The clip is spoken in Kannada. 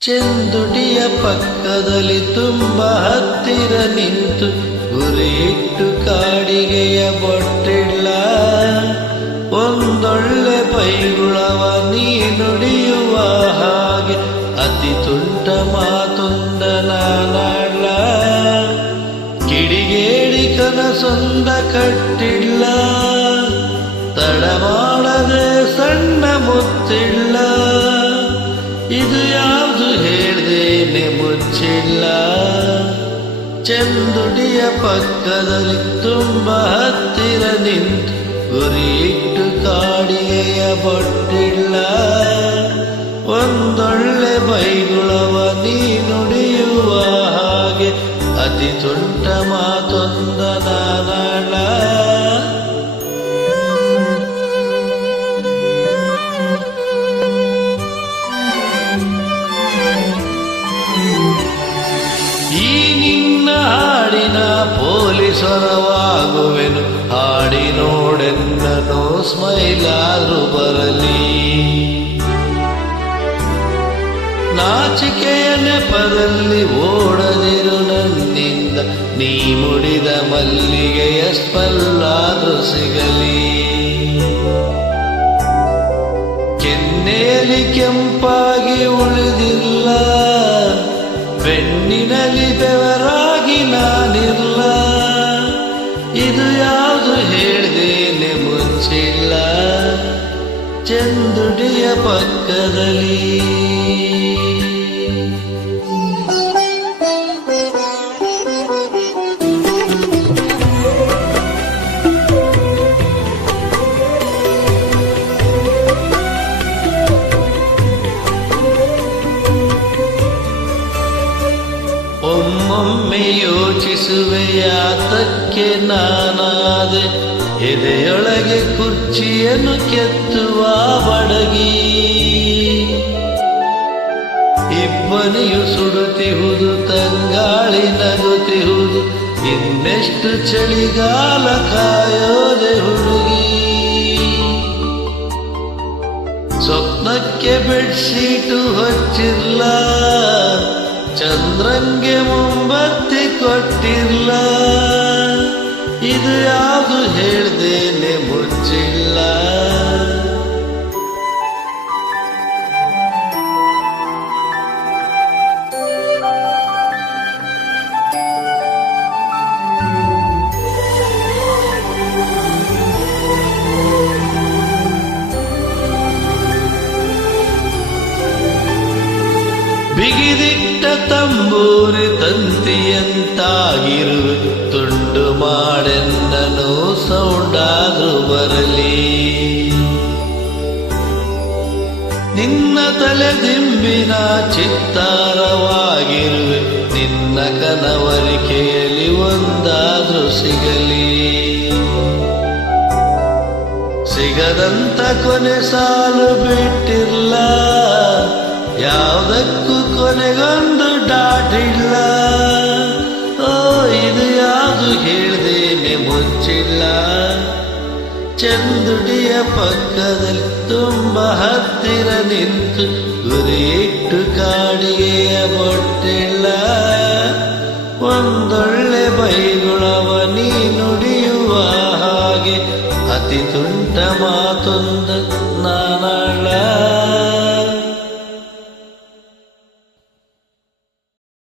ಚೆಂದುಟಿಯ ಪಕ್ಕದಲ್ಲಿ ತುಂಬ ಹತ್ತಿರ ನಿಂತು ಗುರಿಯಿಟ್ಟು ಕಾಡಿಗೆಯ ಬೊಟ್ಟಿಲ್ಲ ಒಂದೊಳ್ಳೆ ಬೈಗುಳವ ನೀ ನುಡಿಯುವ ಹಾಗೆ ಅತಿ ತುಂಟ ಮಾತೊಂದ ನಾನಾಡ್ಲ ಕಿಡಿಗೇಡಿ ಕನಸೊಂದ ಕಟ್ಟಿಲ್ಲ ತಡ ಮಾಡದೆ ಸಣ್ಣ ಮುತ್ತಿಲ್ಲ ಇದು ಯಾವುದು ಹೇಳ್ದೇನೆ ಮುಚ್ಚಿಲ್ಲ ಚೆಂದುಟಿಯ ಪಕ್ಕದಲ್ಲಿ ತುಂಬ ಹತ್ತಿರ ನಿಂತು ಗುರಿಯಿಟ್ಟು ಕಾಡಿಗೆಯ ಬೊಟ್ಟಿಲ್ಲ ಒಂದೊಳ್ಳೆ ಬೈಗುಳವ ನೀ ನುಡಿಯುವ ಹಾಗೆ ಅತಿ ತುಂಟ ಮಾತೊಂದ ನಾನಾಳ ಈ ನಿನ್ನ ಹಾಡಿನ ಪೊಲೀಸರವಾಗುವೆನು ಹಾಡಿ ನೋಡೆನ್ನನು ಸ್ಮೈಲಾದ್ರು ಬರಲಿ ನಾಚಿಕೆಯ ನೆಪದಲ್ಲಿ ಓಡದಿರು ನನ್ನಿಂದ ನೀ ಮುಡಿದ ಮಲ್ಲಿಗೆಯ ಸ್ಪಲ್ಲಾದ್ರೂ ಸಿಗಲಿ ಕೆನ್ನೆಯಲ್ಲಿ ಕೆಂಪಾಗಿ ಉಳಿದಿಲ್ಲ ಬೆನ್ನಿನಲ್ಲಿ ಬೆವರಾಗಿ ನಾನಿಲ್ಲ ಇದು ಯಾವುದು ಹೇಳ್ದೇನೆ ಮುಚ್ಚಿಲ್ಲ ಚೆಂದುಟಿಯ ಪಕ್ಕದಲ್ಲಿ ಒಮ್ಮೊಮ್ಮೆ ಯೋಚಿಸುವೆ ಯಾತಕ್ಕೆ ನಾನಾದೆ ಎದೆಯೊಳಗೆ ಕುರ್ಚಿಯನ್ನು ಕೆತ್ತುವ ಬಡಗಿ ಇಬ್ಬನಿಯು ಸುಡುತ್ತಿಹುದು ತಂಗಾಳಿ ನಗುತ್ತಿಹುದು ಇನ್ನೆಷ್ಟು ಚಳಿಗಾಲ ಕಾಯೋದೆ ಹುಡುಗಿ ಸ್ವಪ್ನಕ್ಕೆ ಬೆಡ್ಶೀಟು ಹೊಚ್ಚಿಲ್ಲ ಚಂದ್ರಂಗೆ ಮುಂಬತ್ತಿ ಕೊಟ್ಟಿಲ್ಲ ಇದು ಯಾವುದು ಹೇಳ್ದೇನೆ ಮುಚ್ಚಿಲ್ಲ ಬಿಗಿದಿಟ್ಟ ತಂಬೂರಿ ತಂತಿಯಂತಾಗಿರುವೆ ತುಂಡು ಮಾಡೆನ್ನನು ಸೌಂಡಾದ್ರೂ ಬರಲಿ ನಿನ್ನ ತಲೆ ದಿಂಬಿನ ಚಿತ್ತಾರವಾಗಿರುವೆ ನಿನ್ನ ಕನವರಿಕೆಯಲ್ಲಿ ಒಂದಾದ್ರೂ ಸಿಗಲಿ ಸಿಗದಂತ ಕೊನೆ ಸಾಲು ಬಿಟ್ಟಿಲ್ಲ ಯಾವುದಕ್ಕೂ ಕೊನೆಗೊಂದು ಡಾಟಿಲ್ಲ ಓ ಇದು ಯಾವುದು ಹೇಳ್ದೇನೆ ಮುಚ್ಚಿಲ್ಲ ಚೆಂದುಟಿಯ ಪಕ್ಕದಲ್ಲಿ ತುಂಬ ಹತ್ತಿರ ನಿಂತು ಗುರಿಯಿಟ್ಟು ಕಾಡಿಗೆಯ ಬೊಟ್ಟಿಲ್ಲ ಒಂದೊಳ್ಳೆ ಬೈಗುಳವ ನೀ ನುಡಿಯುವ ಹಾಗೆ ಅತಿ ತುಂಟ ಮಾತೊಂದ ನಾನಾಳ